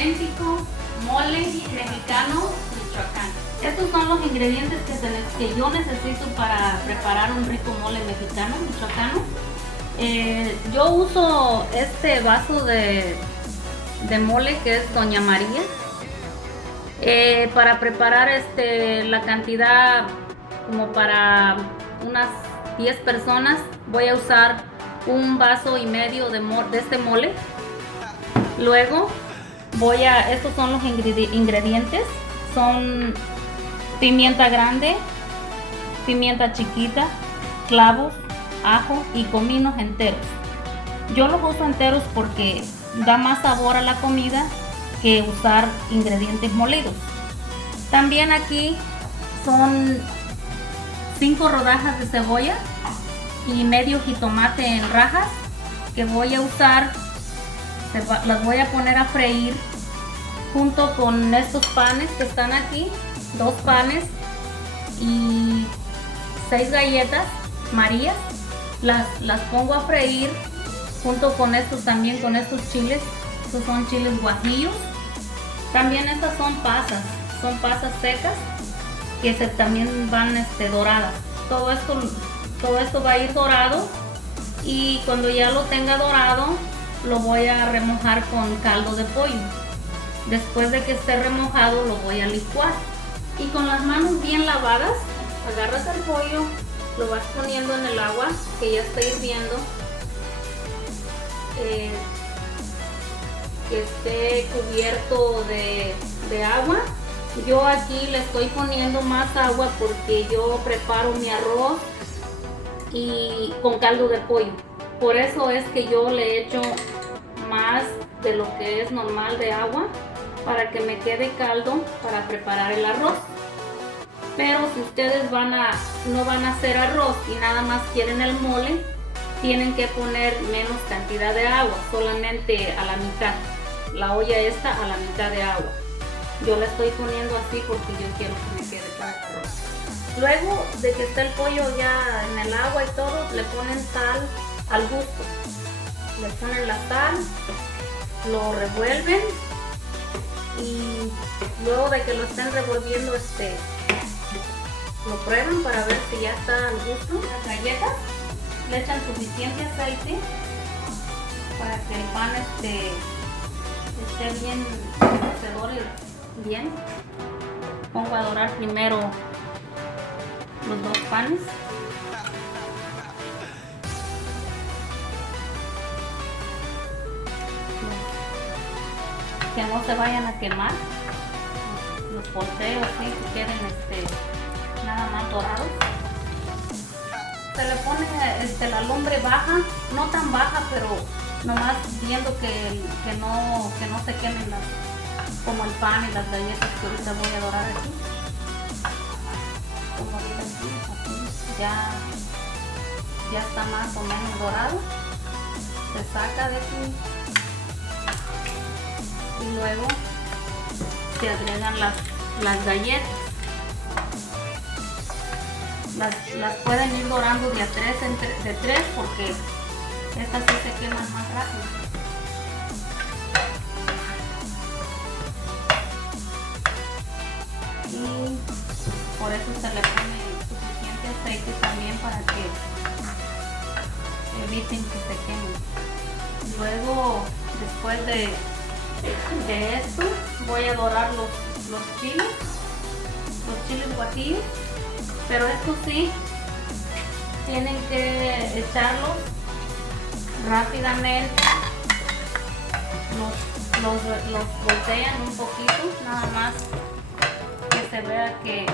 auténtico mole mexicano Michoacán. Estos son los ingredientes que yo necesito para preparar un rico mole mexicano michoacano. Yo uso este vaso de mole que es Doña María. Para preparar la cantidad como para unas 10 personas voy a usar un vaso y medio de este mole. Luego estos son los ingredientes, son pimienta grande, pimienta chiquita, clavos, ajo y cominos enteros. Yo los uso enteros porque da más sabor a la comida que usar ingredientes molidos. También aquí son 5 rodajas de cebolla y medio jitomate en rajas que voy a usar. Las voy a poner a freír junto con estos panes que están aquí, 2 panes y 6 galletas Marías. Las pongo a freír junto con estos chiles. Estos son chiles guajillos. También estas son pasas secas que también van doradas. Todo esto va a ir dorado y cuando ya lo tenga dorado lo voy a remojar con caldo de pollo. Después de que esté remojado lo voy a licuar y con las manos bien lavadas agarras el pollo, lo vas poniendo en el agua que ya está hirviendo, que esté cubierto de agua. Yo aquí le estoy poniendo más agua porque yo preparo mi arroz y con caldo de pollo. Por eso es que yo le echo más de lo que es normal de agua para que me quede caldo para preparar el arroz. Pero si ustedes no van a hacer arroz y nada más quieren el mole, tienen que poner menos cantidad de agua, solamente a la mitad. La olla esta a la mitad de agua. Yo la estoy poniendo así porque yo quiero que me quede para el arroz. Luego de que esté el pollo ya en el agua y todo, le ponen sal al gusto. Le ponen la sal, lo revuelven y luego de que lo estén revolviendo lo prueban para ver si ya está al gusto. Las galletas le echan suficiente aceite para que el pan esté bien, se dore bien. Pongo a dorar primero los 2 panes. Que no se vayan a quemar. Los volteo así que queden nada más dorados. Se le pone la lumbre baja, no tan baja, pero nomás viendo que no se quemen como el pan y las galletas que ahorita voy a dorar aquí. Como ven aquí, ya está más o menos dorado. Se saca de aquí y luego se agregan las galletas. Las pueden ir dorando de a 3 porque estas sí se queman más rápido. Y por eso se le pone suficiente aceite también para que eviten que se quemen. Luego, después de esto, voy a dorar los chiles guajillos. Pero esto sí, tienen que echarlos rápidamente, los voltean un poquito, nada más que se vea que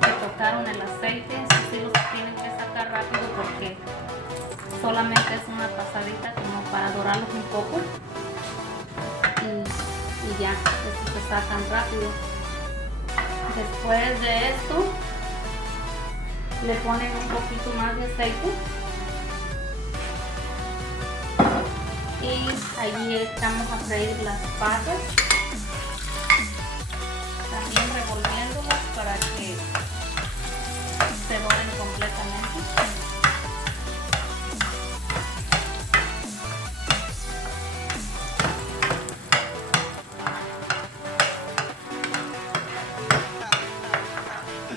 tocaron el aceite. Sí los tienen que sacar rápido porque solamente es una pasadita como para dorarlos un poco y ya, estos se sacan rápido. Después de esto le ponen un poquito más de aceite y allí echamos a freír las pasas, también revolviéndolas para que se doren completamente.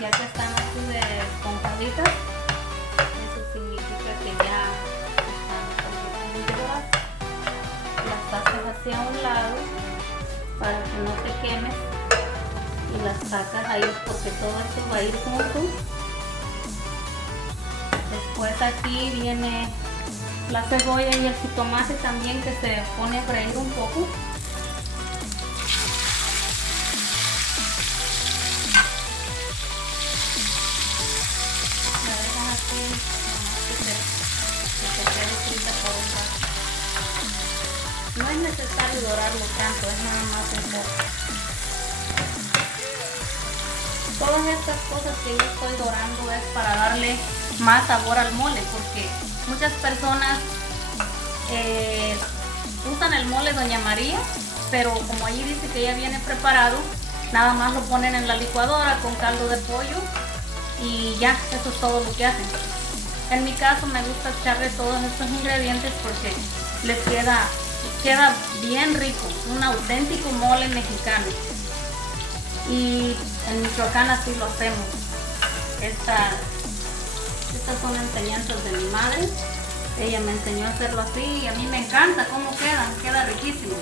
ya que están así de esponjaditas, eso significa que ya están completamente doradas. Las haces hacia un lado para que no te quemes y las sacas ahí porque todo esto va a ir junto. Después aquí viene la cebolla y el jitomate también, que se pone a freír un poco. La dejan así, que se quede frita por un rato. No es necesario dorarlo tanto, es nada más eso. Todas estas cosas que yo estoy dorando es para darle más sabor al mole, porque muchas personas usan el mole Doña María, pero como allí dice que ya viene preparado, nada más lo ponen en la licuadora con caldo de pollo y ya, eso es todo lo que hacen. En mi caso me gusta echarle todos estos ingredientes porque les queda bien rico, un auténtico mole mexicano. Y en Michoacán así lo hacemos. Estas son enseñanzas de mi madre. Ella me enseñó a hacerlo así y a mí me encanta cómo queda riquísimo.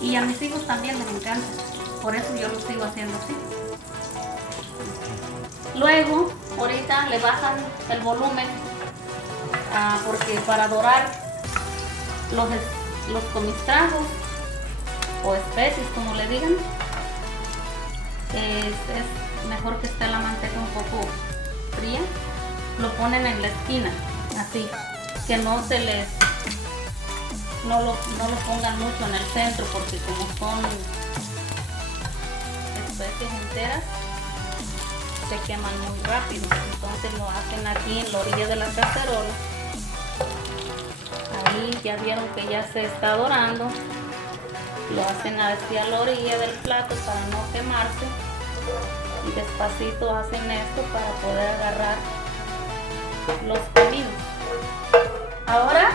Y a mis hijos también les encanta, por eso yo lo sigo haciendo así. Luego, ahorita le bajan el volumen, porque para dorar los comistrajos o especies, como le digan, es mejor que esté la manteca un poco fría. Lo ponen en la esquina, así, que no lo pongan mucho en el centro, porque como son especies enteras, se queman muy rápido. Entonces lo hacen aquí en la orilla de la cacerola. Ahí ya vieron que ya se está dorando. Lo hacen hacia la orilla del plato para no quemarse. Y despacito hacen esto para poder agarrar los comidos. Ahora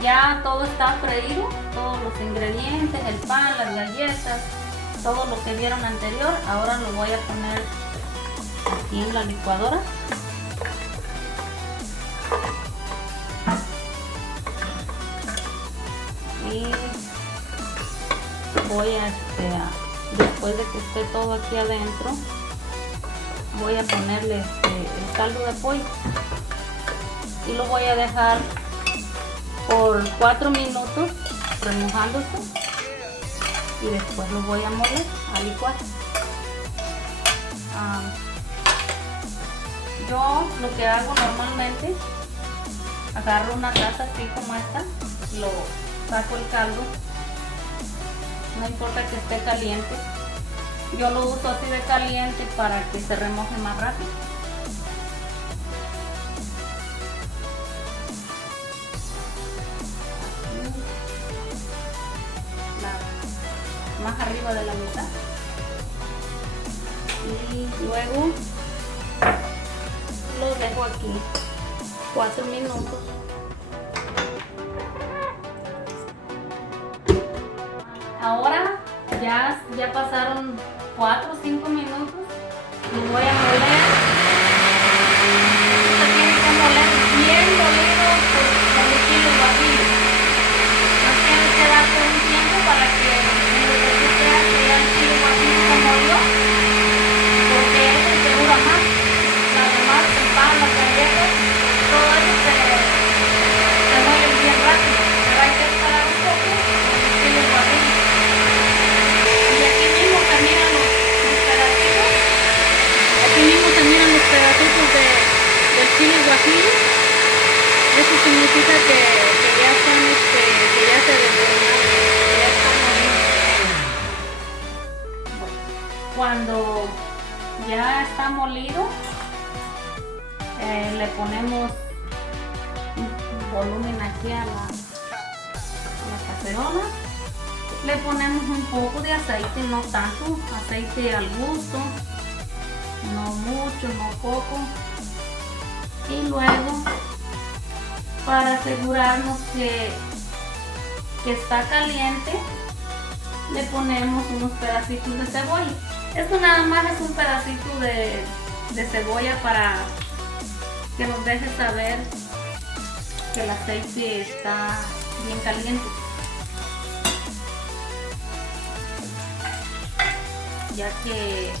ya todo está freído, todos los ingredientes, el pan, las galletas, todo lo que vieron anterior. Ahora lo voy a poner aquí en la licuadora. Y voy a, después de que esté todo aquí adentro, voy a ponerle el caldo de pollo y lo voy a dejar por 4 minutos remojándose y después lo voy a moler, a licuar. Yo lo que hago normalmente, agarro una taza así como esta, lo saco el caldo, no importa que esté caliente, yo lo uso así de caliente para que se remoje más rápido. Más arriba de la mitad. Y luego lo dejo aquí 4 minutos. Ahora ya pasaron 4 o 5 minutos. Lo voy a moler. Se tiene que moler bien molido con el chile guajillo. No tiene que darse un tiempo para que ya el chile guajillo se molió, porque es el que dura más. Además, el pan, las galletas, todo eso se muele bien rápido, pero hay que esperar un poco con el chile guajillo. Y aquí mismo se miran los pedacitos, del chile guajillo. Eso significa que ya son, que ya se desmoronaron, que ya están molidos. Cuando ya está molido, le ponemos un volumen aquí a la cacerola. Le ponemos un poco de aceite, no tanto, aceite al gusto, no mucho, no poco. Y luego, para asegurarnos que está caliente, le ponemos unos pedacitos de cebolla. Esto nada más es un pedacito de cebolla para que nos deje saber que el aceite está bien caliente. Ya que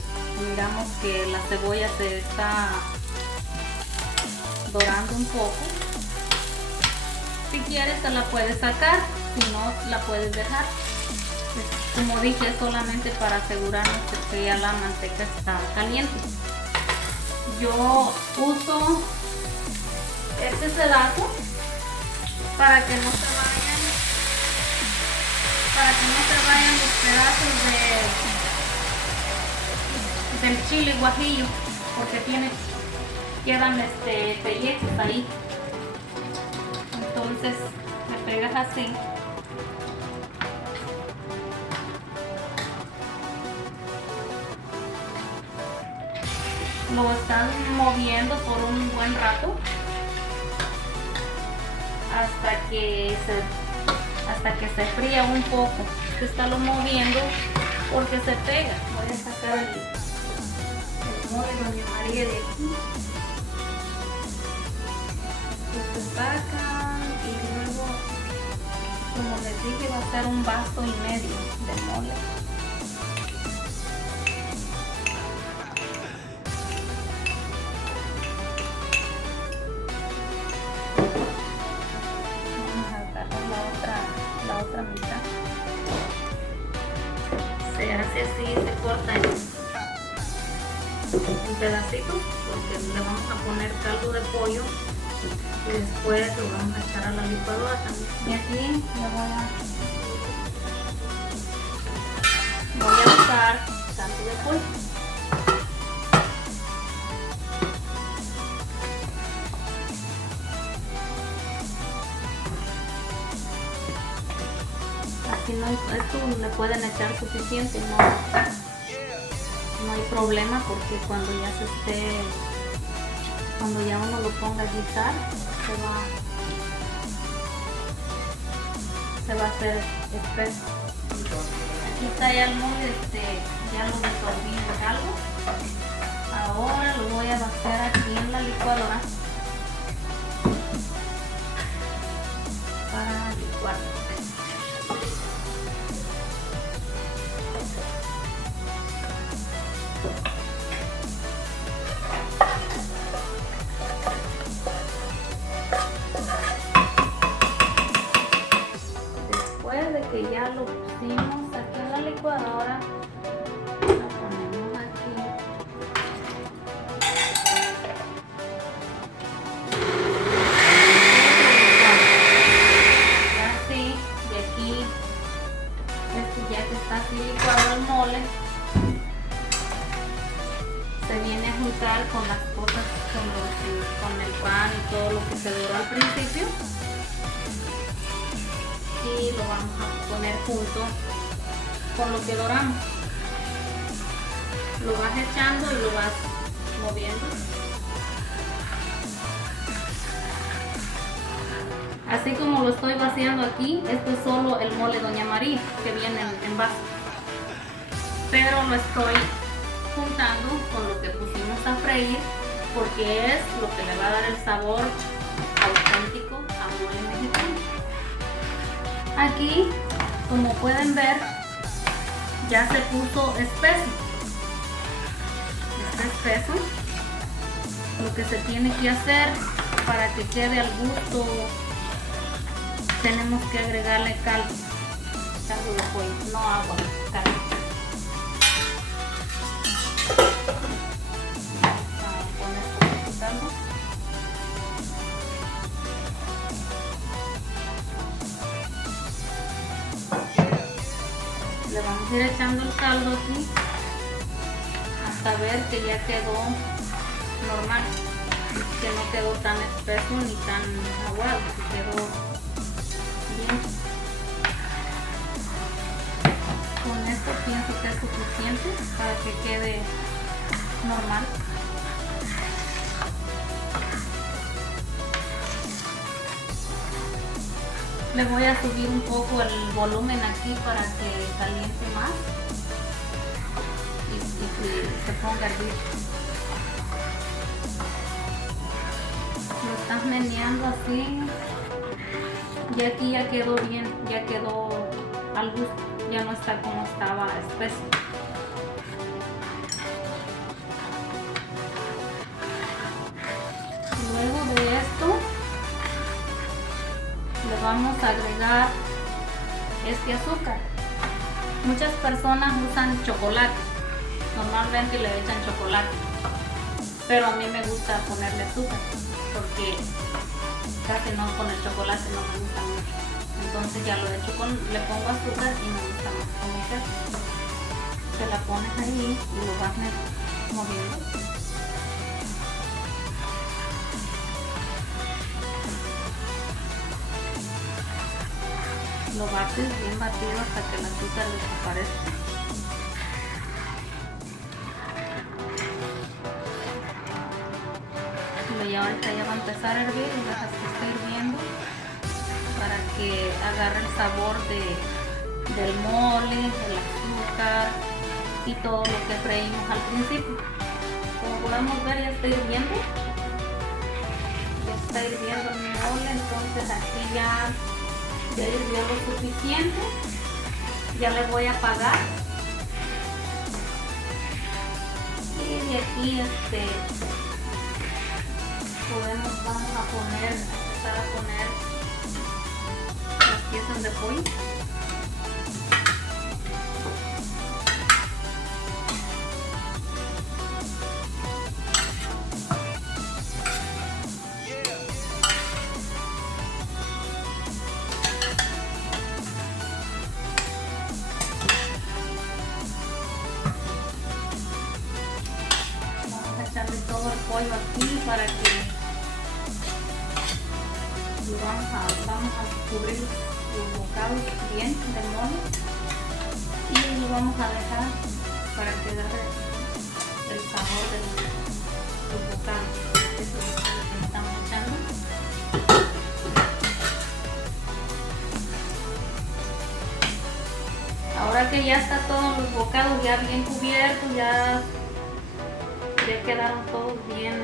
miramos que la cebolla se está dorando un poco. Si quieres te la puedes sacar, si no la puedes dejar. Como dije, es solamente para asegurarnos que ya la manteca está caliente. Yo uso este pedazo para que no se vayan los pedazos del chile guajillo, porque quedan pellejos ahí. Entonces me pegas así. Lo están moviendo por un buen rato hasta que se fría un poco. Se está moviendo porque se pega. Voy a sacar el mole Doña María de aquí. Se sacan y luego, como les dije, va a ser un vaso y medio de mole. La otra mitad se hace así, se corta en pedacitos, porque le vamos a poner caldo de pollo y después lo vamos a echar a la licuadora también. Y aquí voy a usar caldo de pollo. No, esto le pueden echar suficiente, no hay problema, porque cuando ya uno lo ponga a guisar se va a hacer espeso. Aquí está ya el mole, ya lo disolví en algo. Ahora lo voy a vaciar aquí en la licuadora para licuarlo. Que ya lo pusimos aquí en la licuadora, lo ponemos aquí así, y aquí ya que está así licuado el mole, se viene a juntar con las cosas, con el pan y todo lo que se doró al principio. Y lo vamos a poner junto con lo que doramos. Lo vas echando y lo vas moviendo. Así como lo estoy vaciando aquí, esto es solo el mole Doña María que viene en vaso. Pero lo estoy juntando con lo que pusimos a freír, porque es lo que le va a dar el sabor auténtico a mole mexicano. Aquí, como pueden ver, ya se puso espeso. Está espeso. Lo que se tiene que hacer para que quede al gusto, tenemos que agregarle caldo de pollo, no agua, caldo. Vamos a poner un poquito de caldo. Le vamos a ir echando el caldo aquí hasta ver que ya quedó normal, que no quedó tan espeso ni tan aguado, que quedó bien. Con esto pienso que es suficiente para que quede normal. Le voy a subir un poco el volumen aquí para que caliente más y se ponga a hervir. están meneando así. Y aquí ya quedó bien, ya quedó al gusto, ya no está como estaba espeso. Luego de esto le vamos a agregar este azúcar. Muchas personas usan chocolate, normalmente le echan chocolate, pero a mí me gusta ponerle azúcar porque casi no, con el chocolate no me gusta mucho. Entonces ya lo he hecho le pongo azúcar y me gusta más con mi queso. Se la pones ahí y lo vas moviendo. Lo bates bien batido hasta que el azúcar desaparezca. Y ahorita ya va a empezar a hervir y dejas que esté hirviendo para que agarre el sabor del mole, del azúcar y todo lo que freímos al principio. Como podemos ver, ya está hirviendo. Ya está hirviendo mi mole, entonces aquí ya hirvió lo suficiente. Ya le voy a apagar. Y de aquí vamos a empezar a poner las piezas de pollo. Vamos a echarle todo el pollo aquí para que vamos a cubrir los bocados bien de mole y lo vamos a dejar para que agarre el sabor de los bocados. Eso es lo que estamos echando. Ahora que ya está todos los bocados ya bien cubiertos, ya quedaron todos bien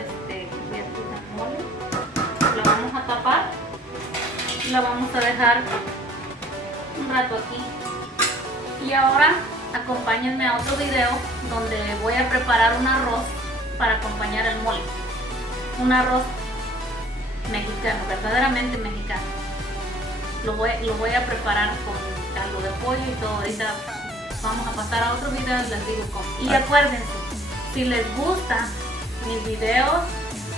cubiertos de mole, la vamos a tapar. La vamos a dejar un rato aquí. Y ahora acompáñenme a otro video donde voy a preparar un arroz para acompañar el mole. Un arroz mexicano, verdaderamente mexicano. Lo voy a preparar con caldo de pollo y todo. Ahorita vamos a pasar a otro video y les digo cómo. Y acuérdense, si les gustan mis videos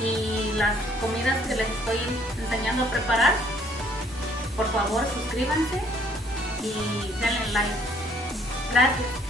y las comidas que les estoy enseñando a preparar, por favor suscríbanse y denle like. Gracias.